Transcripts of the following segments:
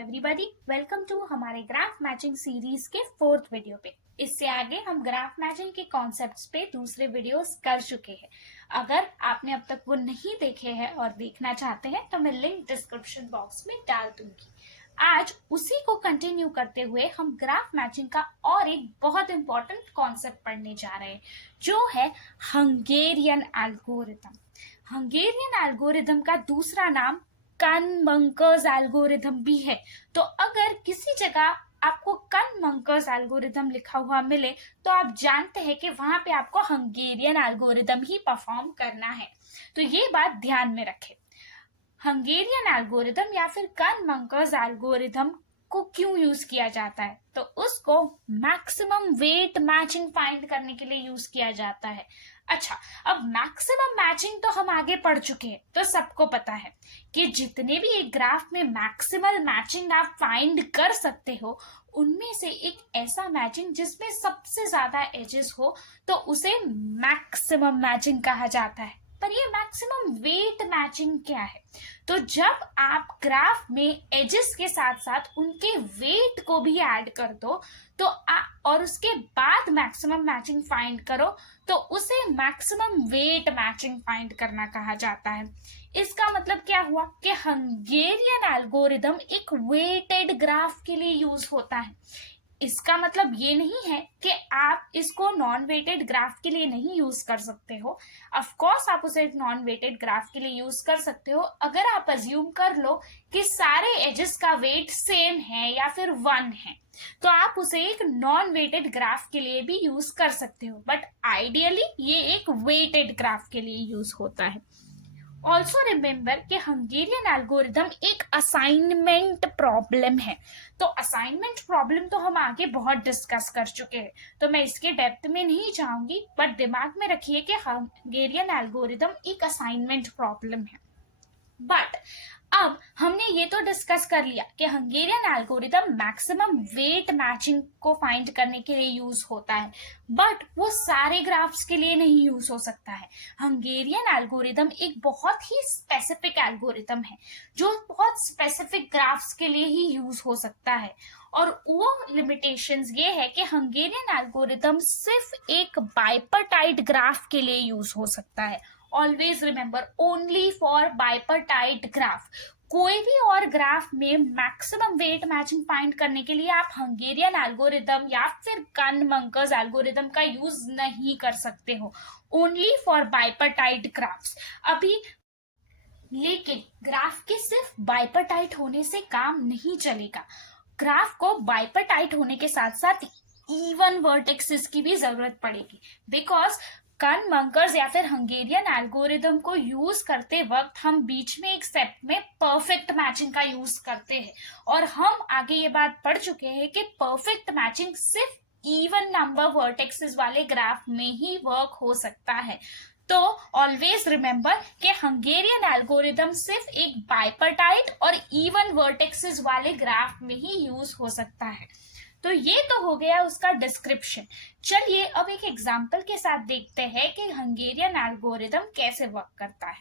Everybody, welcome to हमारे graph matching series के 4th video पे। इससे आगे हम ग्राफ मैचिंग के कॉन्सेप्ट्स पे दूसरे वीडियोस कर चुके हैं। अगर आपने अब तक वो नहीं देखे हैं और देखना चाहते हैं तो मैं लिंक डिस्क्रिप्शन बॉक्स में डाल दूंगी। आज उसी को कंटिन्यू करते हुए हम ग्राफ मैचिंग का और एक बहुत इंपॉर्टेंट कॉन्सेप्ट पढ़ने जा रहे हैं, जो है हंगेरियन एल्गोरिथम। हंगेरियन एल्गोरिथम का दूसरा नाम कन-मंकर्स एल्गोरिथम भी है। तो अगर किसी जगह आपको कन-मंकर्स एल्गोरिथम लिखा हुआ मिले तो आप जानते हैं कि वहां पे आपको हंगेरियन एल्गोरिथम ही परफॉर्म करना है। तो ये बात ध्यान में रखें। हंगेरियन एल्गोरिथम या फिर कन-मंकर्स एल्गोरिथम को क्यों यूज किया जाता है? तो उसको मैक्सिमम वेट मैचिंग फाइंड करने के लिए यूज किया जाता है। अच्छा, अब मैक्सिमम मैचिंग तो हम आगे पढ़ चुके हैं, तो सबको पता है कि जितने भी एक ग्राफ में मैक्सिमल मैचिंग आप फाइंड कर सकते हो, उनमें से एक ऐसा मैचिंग जिसमें सबसे ज्यादा एजेस हो तो उसे मैक्सिमम मैचिंग कहा जाता है। पर ये मैक्सिमम वेट मैचिंग क्या है? तो जब आप ग्राफ में एजेस के साथ साथ उनके वेट को भी ऐड कर दो तो और उसके बाद मैक्सिमम मैचिंग फाइंड करो तो उसे मैक्सिमम वेट मैचिंग फाइंड करना कहा जाता है। इसका मतलब क्या हुआ कि हंगेरियन एल्गोरिथम एक वेटेड ग्राफ के लिए यूज होता है। इसका मतलब ये नहीं है कि आप इसको नॉन वेटेड ग्राफ के लिए नहीं यूज कर सकते हो। ऑफ कोर्स आप उसे नॉन वेटेड ग्राफ के लिए यूज कर सकते हो अगर आप अज्यूम कर लो कि सारे एजेस का वेट सेम है या फिर 1 है, तो आप उसे एक नॉन वेटेड ग्राफ के लिए भी यूज कर सकते हो। बट आइडियली ये एक वेटेड ग्राफ के लिए यूज होता है। ऑल्सो रिमेंबर कि हंगेरियन एल्गोरिथम एक असाइनमेंट प्रॉब्लम है। तो असाइनमेंट प्रॉब्लम तो हम आगे बहुत डिस्कस कर चुके हैं, तो मैं इसके डेप्थ में नहीं जाऊंगी, बट दिमाग में रखिए कि हंगेरियन एल्गोरिथम एक असाइनमेंट प्रॉब्लम है। बट अब हमने ये तो डिस्कस कर लिया कि Hungarian algorithm maximum weight matching को फाइंड करने के लिए यूज होता है, बट वो सारे ग्राफ्स के लिए नहीं यूज हो सकता है। हंगेरियन एल्गोरिथम एक बहुत ही स्पेसिफिक एल्गोरिथम है जो बहुत स्पेसिफिक ग्राफ्स के लिए ही यूज हो सकता है। और वो लिमिटेशंस ये है कि हंगेरियन एल्गोरिथम सिर्फ एक बाइपर्टाइट ग्राफ के लिए यूज हो सकता है। Always remember, only for bipartite graph. कोई भी और ग्राफ में मैक्सिमम वेट मैचिंग फाइंड करने के लिए आप हंगेरियन एल्गोरिथम या फिर कन-मंकर्स एल्गोरिथम का यूज नहीं कर सकते हो, ओनली फॉर बाइपर्टाइट ग्राफ्स। अभी लेकिन ग्राफ के सिर्फ बाइपर्टाइट होने से काम नहीं चलेगा। ग्राफ को बाइपर्टाइट होने के साथ साथ इवन वर्टेक्सेस की भी जरूरत पड़ेगी, बिकॉज कन-मंकर्स या फिर हंगेरियन एल्गोरिथम को यूज करते वक्त हम बीच में एक स्टेप में परफेक्ट मैचिंग का यूज करते हैं, और हम आगे ये बात पढ़ चुके हैं कि परफेक्ट मैचिंग सिर्फ इवन नंबर वर्टेक्सेस वाले ग्राफ में ही वर्क हो सकता है। तो ऑलवेज रिमेंबर कि हंगेरियन एल्गोरिथम सिर्फ एक बाइपर्टाइट और इवन वर्टेक्सेस वाले ग्राफ में ही यूज हो सकता है। तो ये तो हो गया उसका डिस्क्रिप्शन। चलिए अब एक एग्जांपल के साथ देखते हैं कि हंगेरियन एल्गोरिथम कैसे वर्क करता है।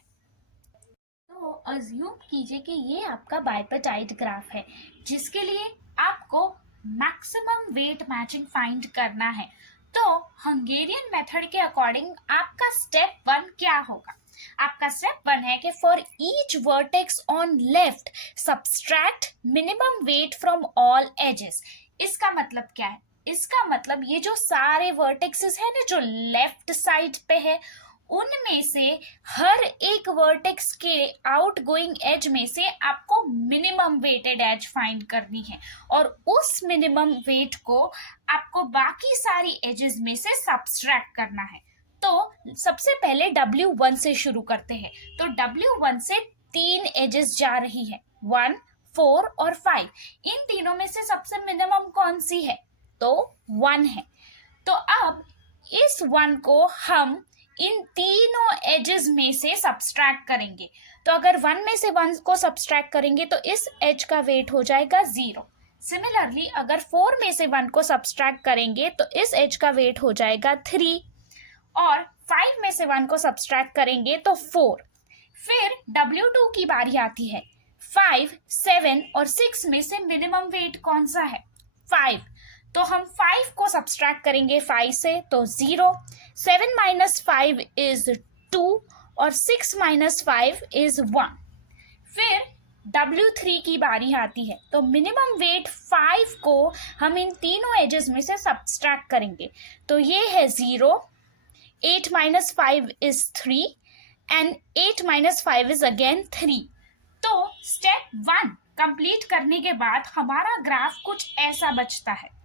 तो अज्यूम कीजिए कि ये आपका बाइपर्टाइट ग्राफ है जिसके लिए आपको मैक्सिमम वेट मैचिंग फाइंड करना है। तो हंगेरियन मेथड के अकॉर्डिंग आपका स्टेप 1 क्या होगा? आपका स्टेप 1 है कि for each vertex on left subtract minimum weight from all edges. इसका मतलब क्या है? इसका मतलब ये जो सारे वर्टेक्सेस है ना जो लेफ्ट साइड पे है, उनमें से हर एक वर्टेक्स के आउटगोइंग एज में से आपको मिनिमम वेटेड एज फाइंड करनी है, और उस मिनिमम वेट को आपको बाकी सारी एजेस में से सब्सट्रैक्ट करना है। तो सबसे पहले W1 से शुरू करते हैं। तो W1 से 3 एजेस जा रही है, 1, 4 और 5। इन तीनों में से सबसे मिनिमम कौन सी है? तो 1 है। तो अब इस 1 को हम इन तीनों एजेस में से सब्सट्रैक्ट करेंगे। तो अगर 1 में से 1 को सब्सट्रैक्ट करेंगे तो इस एज का वेट हो जाएगा 0। सिमिलरली अगर 4 में से 1 को सब्सट्रैक्ट करेंगे तो इस एज का वेट हो जाएगा 3, और 5 में से 1 को सब्सट्रैक्ट करेंगे तो 4। फिर W2 की बारी आती है। 5, 7 और 6 में से मिनिमम वेट कौन सा है? 5। तो हम 5 को सब्सट्रैक्ट करेंगे 5 से, तो 0। 7 माइनस 5 इज 2 और 6 माइनस 5 इज 1। फिर W3 की बारी आती है, तो मिनिमम वेट 5 को हम इन तीनों एजेस में से सब्सट्रैक्ट करेंगे, तो ये है 0, 8 minus 5 is 3 and 8 minus 5 is again 3। तो स्टेप 1 कंप्लीट करने के बाद हमारा ग्राफ कुछ ऐसा बचता है।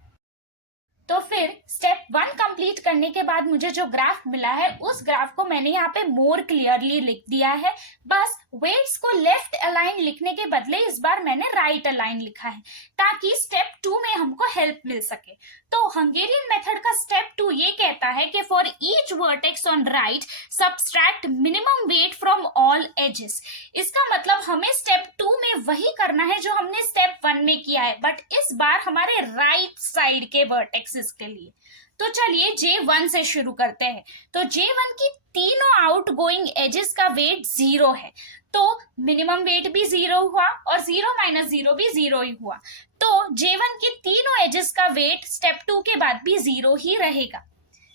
तो फिर स्टेप 1 कंप्लीट करने के बाद मुझे जो ग्राफ मिला है उस ग्राफ को मैंने यहाँ पे मोर क्लियरली लिख दिया है। बस वेट्स को लेफ्ट अलाइन लिखने के बदले इस बार मैंने राइट अलाइन लिखा है ताकि स्टेप 2 में हमको हेल्प मिल सके। तो हंगेरियन मेथड का स्टेप 2 ये कहता है कि for each vertex on right subtract minimum weight from all edges. इसका मतलब हमें स्टेप 2 में वही करना है जो हमने स्टेप 1 में किया है, बट इस बार हमारे राइट साइड के वर्टेक्सेस के लिए। तो चलिए J1 से शुरू करते हैं। तो J1 की तीनों आउटगोइंग एजेस का वेट 0 है, तो मिनिमम वेट भी 0 हुआ और 0 माइनस 0 भी 0 ही हुआ। तो J1 की तीनों एजेस का वेट स्टेप 2 के बाद भी 0 ही रहेगा।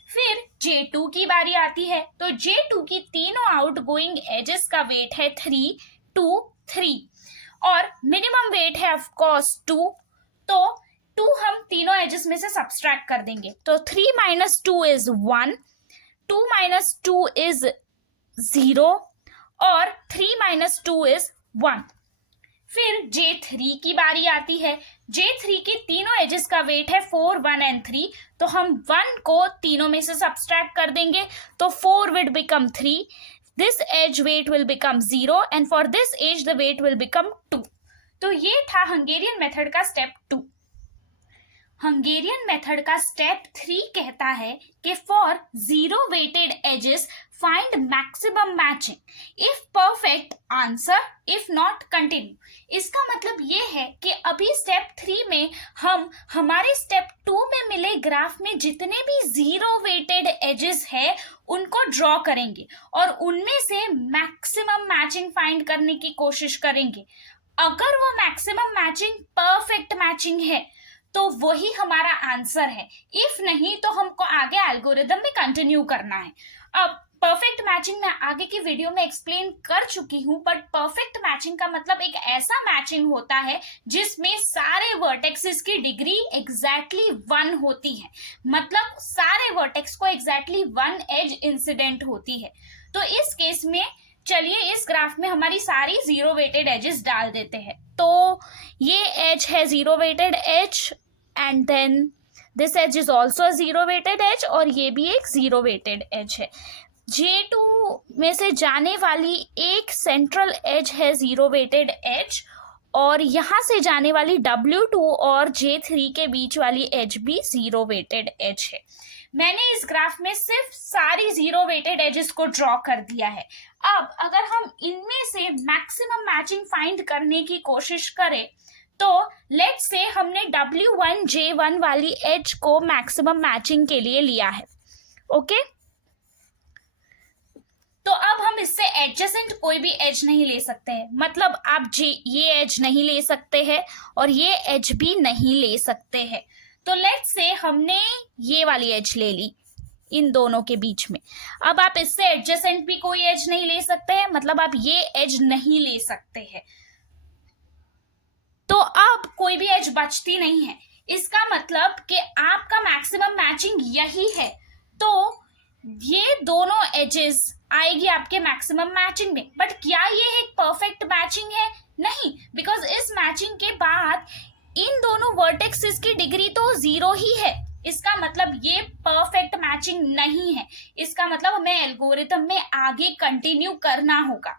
फिर J2 की बारी आती है, तो J2 की तीनों आउटगोइंग एजेस का वेट है 3, 2, 3 और मिनिमम वेट है ऑफ कोर्स 2। तो 2 हम तीनों एजेस में से सब्सट्रैक्ट कर देंगे, तो 3 माइनस 2 इज 1, 2 माइनस 2 इज 0 और 3 माइनस 2 इज 1। फिर J3 की बारी आती है। J3 की तीनों एजेस का वेट है 4, 1 एंड 3, तो हम 1 को तीनों में से सब्सट्रैक्ट कर देंगे, तो 4 will become 3, this edge weight will become 0 and for this edge the weight will become 2। तो ये था हंगेरियन मेथड का स्टेप 2। हंगेरियन मेथड का स्टेप 3 कहता है कि for 0 weighted edges find maximum matching, if perfect answer, if not continue. इसका मतलब ये है कि अभी स्टेप 3 में हम हमारे स्टेप 2 में मिले ग्राफ में जितने भी 0 वेटेड एजेस है उनको ड्रॉ करेंगे और उनमें से मैक्सिमम मैचिंग फाइंड करने की कोशिश करेंगे। अगर वो मैक्सिमम मैचिंग परफेक्ट मैचिंग है तो वही हमारा आंसर है, इफ नहीं तो हमको आगे एल्गोरिदम में कंटिन्यू करना है। अब परफेक्ट मैचिंग मैं आगे की वीडियो में एक्सप्लेन कर चुकी हूं, बट परफेक्ट मैचिंग का मतलब एक ऐसा मैचिंग होता है जिसमें सारे वर्टेक्सेस की डिग्री एग्जैक्टली 1 होती है, मतलब सारे वर्टेक्स को एग्जैक्टली 1 एज इंसिडेंट होती है। तो इस केस में चलिए इस ग्राफ में हमारी सारी 0 वेटेड एजेस डाल देते हैं। तो ये एज है 0 weighted edge and then this edge is also 0 weighted edge और ये भी एक 0 वेटेड एज है। J2 में से जाने वाली एक सेंट्रल एज है 0 वेटेड एज और यहाँ से जाने वाली W2 और J3 के बीच वाली एज भी 0 वेटेड एज है। मैंने इस ग्राफ में सिर्फ सारी 0 वेटेड एजेस को ड्रॉ कर दिया है। अब अगर हम इनमें से मैक्सिमम मैचिंग फाइंड करने की कोशिश करें तो लेट्स से हमने W1 J1 वाली एज को मैक्सिमम मैचिंग के लिए लिया है, ओके। तो अब हम इससे एडजेसेंट कोई भी एज नहीं ले सकते हैं, मतलब आप ये एज नहीं ले सकते हैं और ये एज भी नहीं ले सकते हैं। तो लेट्स से हमने ये वाली एज ले ली इन दोनों के बीच में। अब आप इससे एडजेसेंट भी कोई एज नहीं ले सकते हैं, मतलब आप ये एज नहीं ले सकते हैं। तो अब कोई भी एज बचती नहीं है, इसका मतलब कि आपका मैक्सिमम मैचिंग यही है। तो ये दोनों एजेस आएगी आपके मैक्सिमम मैचिंग में, बट क्या ये एक परफेक्ट मैचिंग है? नहीं, बिकॉज इस मैचिंग के बाद इन दोनों वर्टेक्सेस की डिग्री तो 0 ही है। इसका मतलब ये परफेक्ट मैचिंग नहीं है, इसका मतलब हमें एल्गोरिथम में आगे कंटिन्यू करना होगा।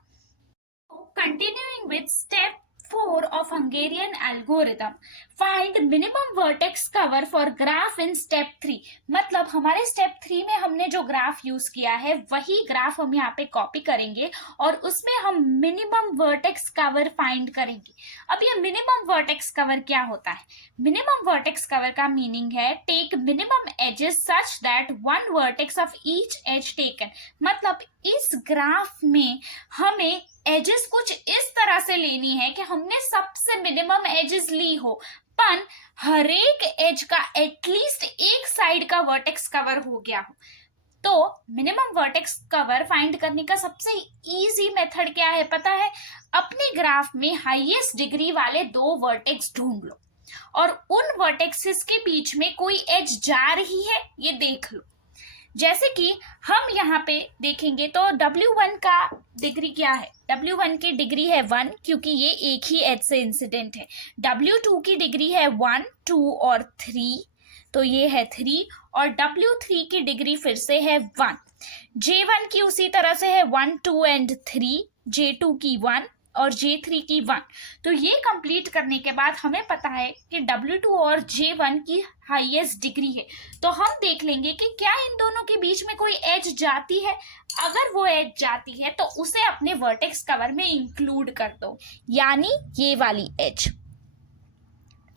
Continuing with step 4 of Hungarian algorithm, find minimum vertex cover for graph in step 3। मतलब हमारे स्टेप 3 में हमने जो ग्राफ यूज किया है वही ग्राफ हम यहाँ पे कॉपी करेंगे और उसमें हम मिनिमम वर्टेक्स कवर फाइंड करेंगे। अब ये मिनिमम वर्टेक्स कवर क्या होता है? मिनिमम वर्टेक्स कवर का मीनिंग है take minimum edges such that 1 vertex of each edge taken, मतलब इस ग्राफ में हमें एजेस कुछ इस तरह से लेनी है कि हमने सबसे मिनिमम एजेस ली हो, पर हर एक एज का एटलीस्ट एक साइड का वर्टेक्स कवर हो गया हो। तो मिनिमम वर्टेक्स कवर फाइंड करने का सबसे इजी मेथड क्या है पता है? अपने ग्राफ में हाईएस्ट डिग्री वाले 2 वर्टेक्स ढूंढ लो और उन वर्टेक्सेस के बीच में कोई एज जा रही है ये देख लो। जैसे कि हम यहाँ पे देखेंगे तो W1 का डिग्री क्या है? W1 की डिग्री है 1 क्योंकि ये एक ही एज से इंसिडेंट है। W2 की डिग्री है 1, 2 और 3, तो ये है 3, और W3 की डिग्री फिर से है 1। J1 की उसी तरह से है 1, 2 एंड 3, J2 की 1 और J3 की 1। तो ये कंप्लीट करने के बाद हमें पता है कि W2 और J1 की हाईएस्ट डिग्री है, तो हम देख लेंगे कि क्या इन दोनों के बीच में कोई एज जाती है। अगर वो एज जाती है तो उसे अपने वर्टेक्स कवर में इंक्लूड कर दो, यानी ये वाली एज।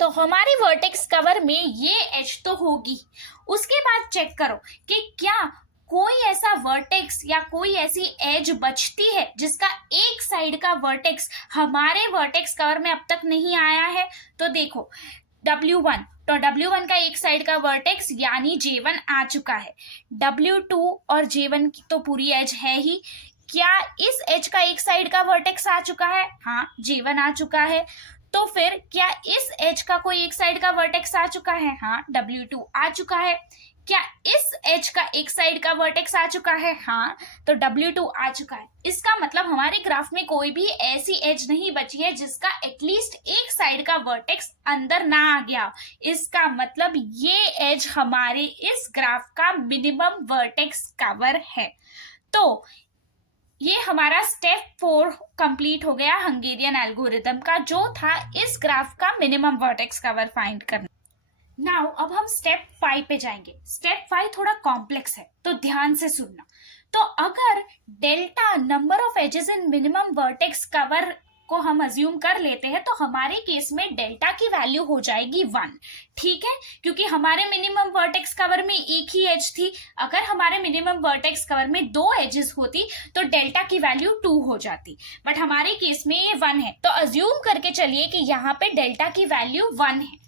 तो हमारे वर्टेक्स कवर में ये एज तो होगी। उसके बाद चेक करो कि क्या कोई ऐसा वर्टेक्स या कोई ऐसी एज बचती है जिसका एक साइड का वर्टेक्स हमारे वर्टेक्स कवर में अब तक नहीं आया है। तो देखो W1, तो W1 का एक साइड का वर्टेक्स यानी J1 आ चुका है। W2 और J1 की तो पूरी एज है ही। क्या इस एज का एक साइड का वर्टेक्स आ चुका है? हाँ, J1 आ चुका है। तो फिर क्या इस एज का कोई एक साइड का वर्टेक्स आ चुका है? हाँ, W2 आ चुका है। क्या इस एज का एक साइड का वर्टेक्स आ चुका है? हाँ, तो W2 आ चुका है। इसका मतलब हमारे ग्राफ में कोई भी ऐसी एज नहीं बची है जिसका एटलीस्ट एक साइड का वर्टेक्स अंदर ना आ गया। इसका मतलब ये एज हमारे इस ग्राफ का मिनिमम वर्टेक्स कवर है। तो ये हमारा स्टेप 4 कंप्लीट हो गया हंगेरियन एल्गोरिथम का, जो था इस ग्राफ का मिनिमम वर्टेक्स कवर फाइंड करना। नाउ अब हम स्टेप 5 पे जाएंगे। स्टेप 5 थोड़ा कॉम्प्लेक्स है, तो ध्यान से सुनना। तो अगर delta number of edges in minimum vertex cover को हम अज्यूम कर लेते हैं तो हमारे केस में डेल्टा की वैल्यू हो जाएगी 1, ठीक है, क्योंकि हमारे मिनिमम वर्टेक्स कवर में एक ही एज थी। अगर हमारे मिनिमम वर्टेक्स कवर में 2 एजेस होती तो डेल्टा की वैल्यू 2 हो जाती, बट हमारे केस में ये 1 है। तो अज्यूम करके चलिए कि यहाँ पे डेल्टा की वैल्यू 1 है।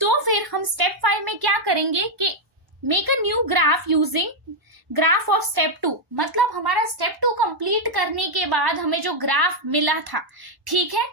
तो फिर हम स्टेप 5 में क्या करेंगे कि make a new graph using graph of step 2। मतलब हमारा स्टेप 2 कंप्लीट करने के बाद हमें जो ग्राफ मिला था, ठीक है,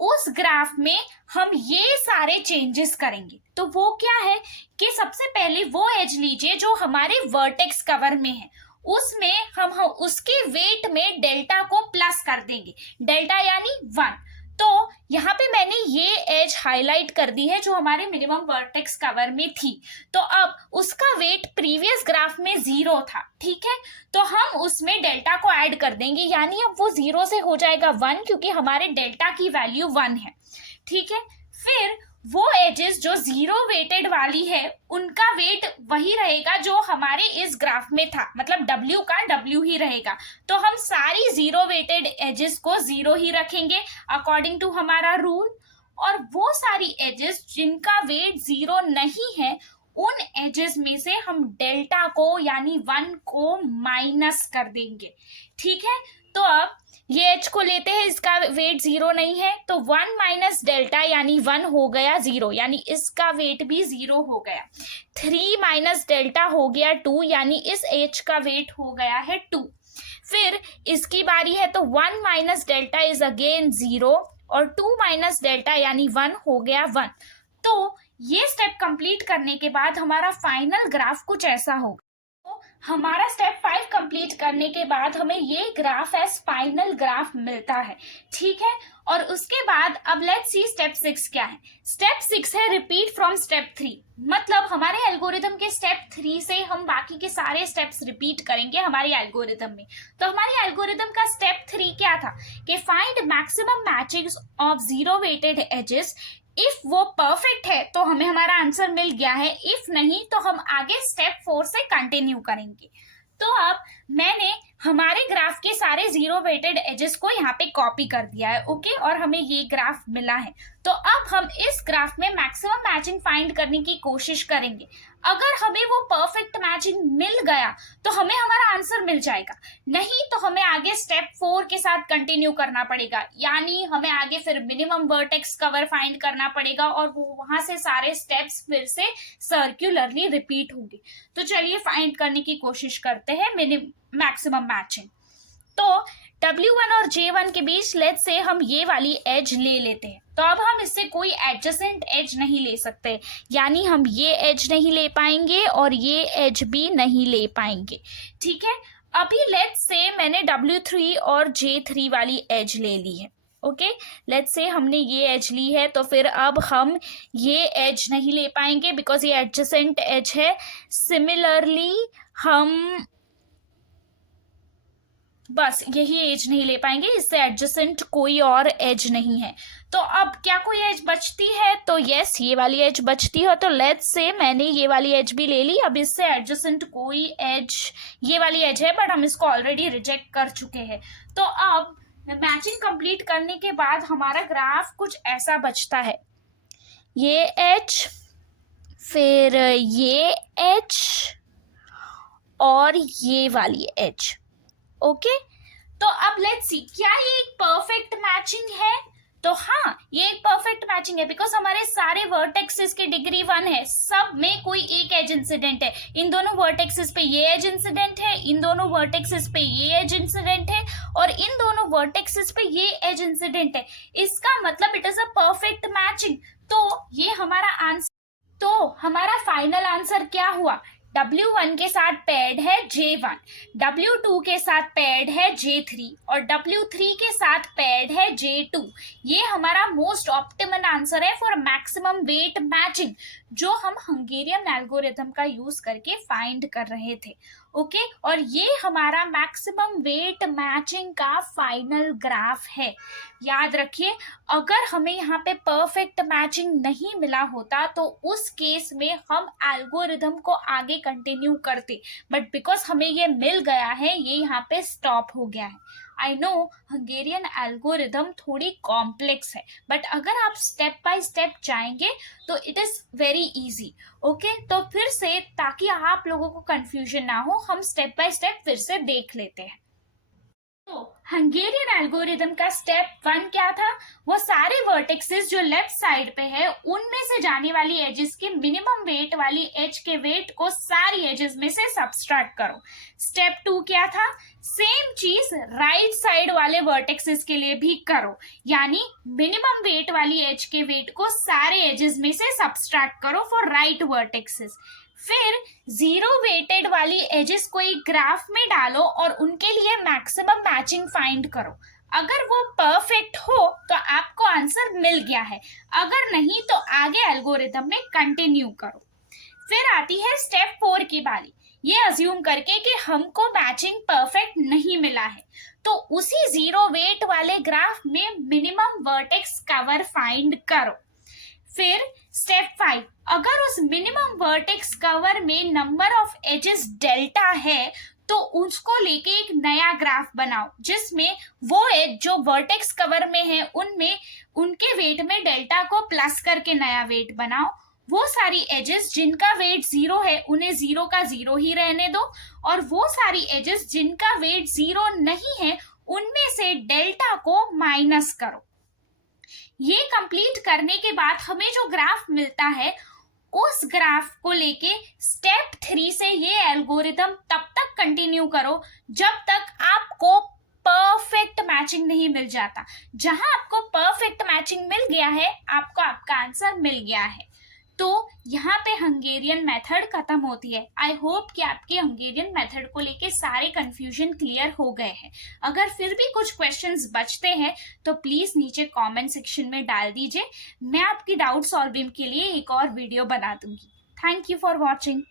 उस ग्राफ में हम ये सारे चेंजेस करेंगे। तो वो क्या है कि सबसे पहले वो एज लीजिए जो हमारे वर्टेक्स कवर में है, उसमें हम उसके वेट में डेल्टा को प्लस कर देंगे, डेल्टा यानी 1। तो यहाँ पे मैंने ये एज हाईलाइट कर दी है जो हमारे मिनिमम वर्टेक्स कवर में थी। तो अब उसका वेट प्रीवियस ग्राफ में 0 था, ठीक है, तो हम उसमें डेल्टा को ऐड कर देंगे, यानी अब वो 0 से हो जाएगा 1 क्योंकि हमारे डेल्टा की वैल्यू 1 है, ठीक है। फिर वो एजेस जो 0 वेटेड वाली है उनका वेट वही रहेगा जो हमारे इस ग्राफ में था, मतलब W का W ही रहेगा। तो हम सारी 0 वेटेड एजेस को 0 ही रखेंगे अकॉर्डिंग टू हमारा रूल, और वो सारी एजेस जिनका वेट 0 नहीं है उन एजेस में से हम डेल्टा को यानी 1 को माइनस कर देंगे, ठीक है। तो अब ये एच को लेते हैं, इसका वेट 0 नहीं है, तो 1 माइनस डेल्टा यानी 1 हो गया 0, यानी इसका वेट भी 0 हो गया। 3 माइनस डेल्टा हो गया 2, यानी इस एच का वेट हो गया है 2। फिर इसकी बारी है, तो 1 माइनस डेल्टा इज अगेन 0 और 2 माइनस डेल्टा यानी 1 हो गया 1। तो ये स्टेप कंप्लीट करने के बाद हमारा फाइनल ग्राफ कुछ ऐसा होगा। हमारा स्टेप 5 कंप्लीट करने के बाद हमें ये ग्राफ एज फाइनल ग्राफ मिलता है, ठीक है। और उसके बाद अब लेट्स सी स्टेप 6 क्या है। स्टेप 6 है रिपीट फ्रॉम स्टेप 3। मतलब हमारे एल्गोरिथम के स्टेप 3 से हम बाकी के सारे स्टेप्स रिपीट करेंगे हमारे एल्गोरिथम में। तो हमारे एल्गोरिथम का स्टेप 3 क्या था कि find maximum matchings of 0 weighted edges. इफ वो परफेक्ट है तो हमें हमारा आंसर मिल गया है, इफ नहीं तो हम आगे स्टेप 4 से कंटिन्यू करेंगे। तो अब मैंने हमारे ग्राफ के सारे जीरो वेटेड एजेस को यहाँ पे कॉपी कर दिया है, ओके, और हमें ये ग्राफ मिला है। तो अब हम इस ग्राफ में मैक्सिमम मैचिंग फाइंड करने की कोशिश करेंगे। अगर हमें वो परफेक्ट मैचिंग मिल गया तो हमें हमारा आंसर मिल जाएगा, नहीं तो हमें आगे स्टेप 4 के साथ कंटिन्यू करना पड़ेगा, यानी हमें आगे फिर मिनिमम वर्टेक्स कवर फाइंड करना पड़ेगा और वहां से सारे स्टेप्स फिर से सर्क्युलरली रिपीट होंगे। तो चलिए फाइंड करने की कोशिश करते हैं मैक्सिमम मैचिंग। तो W1 और J1 के बीच लेट्स से हम ये वाली एज ले लेते हैं। तो अब हम इससे कोई एडजेसेंट एज नहीं ले सकते, यानी हम ये एज नहीं ले पाएंगे और ये एज भी नहीं ले पाएंगे, ठीक है। अभी लेट्स से मैंने W3 और J3 वाली एज ले ली है, ओके। लेट्स से हमने ये एज ली है, तो फिर अब हम ये एज नहीं ले पाएंगे बिकॉज ये एडजेसेंट एज है। सिमिलरली हम बस यही एज नहीं ले पाएंगे, इससे एडजेसेंट कोई और एज नहीं है। तो अब क्या कोई एज बचती है? तो यस, ये वाली एज बचती है। तो लेट्स से मैंने ये वाली एज भी ले ली। अब इससे एडजेसेंट कोई एज, ये वाली एज है बट हम इसको ऑलरेडी रिजेक्ट कर चुके हैं। तो अब मैचिंग कंप्लीट करने के बाद हमारा ग्राफ कुछ ऐसा बचता है, ये एज, फिर ये एज और ये वाली एज, ओके। तो अब लेट्स सी, क्या ये एक परफेक्ट मैचिंग है? तो हाँ, ये एक परफेक्ट मैचिंग है बिकॉज हमारे सारे वर्टेक्सेस की डिग्री 1 है, सब में कोई एक एज इंसिडेंट है। इन दोनों वर्टेक्सेस पे ये एज इंसिडेंट है, इन दोनों वर्टेक्सेस पे ये एज इंसिडेंट है और इन दोनों वर्टेक्सेस पे ये एज इंसिडेंट है। इसका मतलब it is a perfect matching. तो ये हमारा आंसर, तो हमारा फाइनल आंसर क्या हुआ? W1 के साथ पेयर्ड है J1, W2 के साथ पेयर्ड है J3 और W3 के साथ पेयर्ड है J2। ये हमारा मोस्ट ऑप्टिमल आंसर है फॉर मैक्सिमम वेट मैचिंग, जो हम हंगेरियन एल्गोरिथम का यूज करके फाइंड कर रहे थे, ओके। और ये हमारा मैक्सिमम वेट मैचिंग का फाइनल ग्राफ है। याद रखिए, अगर हमें यहाँ पे परफेक्ट मैचिंग नहीं मिला होता तो उस केस में हम एल्गोरिथम को आगे कंटिन्यू करते, बट बिकॉज हमें ये मिल गया है, ये यहाँ पे स्टॉप हो गया है। आई नो हंगेरियन एल्गोरिथम थोड़ी कॉम्प्लेक्स है, बट अगर आप स्टेप बाय स्टेप जाएंगे तो it is very easy, okay. तो फिर से, ताकि आप लोगों को कंफ्यूजन ना हो, हम स्टेप बाय स्टेप फिर से देख लेते हैं। तो हंगेरियन एल्गोरिथम का स्टेप 1 क्या था? वो सारे वर्टेक्सेस जो लेफ्ट साइड पे है उनमें से जाने वाली एजेस के मिनिमम वेट वाली एज के वेट को सारी एजेस में से सब्सट्रैक्ट करो। स्टेप 2 क्या था? सेम चीज राइट साइड वाले वर्टेक्सेस के लिए भी करो, यानी मिनिमम वेट वाली एज के वेट को सारे एजेस में से सब्सट्रैक्ट करो फॉर राइट वर्टेक्सेस। फिर जीरो वेटेड वाली एजेस को एक ग्राफ में डालो और उनके लिए मैक्सिमम मैचिंग फाइंड करो। अगर वो परफेक्ट हो तो आपको आंसर मिल गया है, अगर नहीं तो आगे एल्गोरिथम में कंटिन्यू करो। फिर आती है स्टेप 4 की बारी, ये अज्यूम करके कि हमको मैचिंग परफेक्ट नहीं मिला है, तो उसी जीरो वेट वाले ग्राफ में मिनिमम वर्टेक्स कवर फाइंड करो। फिर स्टेप 5, अगर उस मिनिमम वर्टेक्स कवर में नंबर ऑफ एजेस डेल्टा है तो उसको लेके एक नया ग्राफ बनाओ, जिसमें वो एज जो वर्टेक्स कवर में है उनमें उनके वेट में डेल्टा को प्लस करके नया वेट बनाओ। वो सारी एजेस जिनका वेट 0 है उन्हें 0 का 0 ही रहने दो, और वो सारी एजेस जिनका वेट 0 नहीं है उनमें से डेल्टा को माइनस करो। ये कंप्लीट करने के बाद हमें जो ग्राफ मिलता है उस ग्राफ को लेके स्टेप 3 से ये एल्गोरिथम तब तक कंटिन्यू करो जब तक आपको परफेक्ट मैचिंग नहीं मिल जाता। जहां आपको परफेक्ट मैचिंग मिल गया है, आपको आपका आंसर मिल गया है, तो यहाँ पे हंगेरियन मेथड खत्म होती है। आई होप कि आपके हंगेरियन मेथड को लेके सारे कंफ्यूजन क्लियर हो गए हैं। अगर फिर भी कुछ क्वेश्चंस बचते हैं तो प्लीज नीचे कमेंट सेक्शन में डाल दीजिए, मैं आपकी डाउट सॉल्विंग के लिए एक और वीडियो बना दूंगी। Thank you for watching.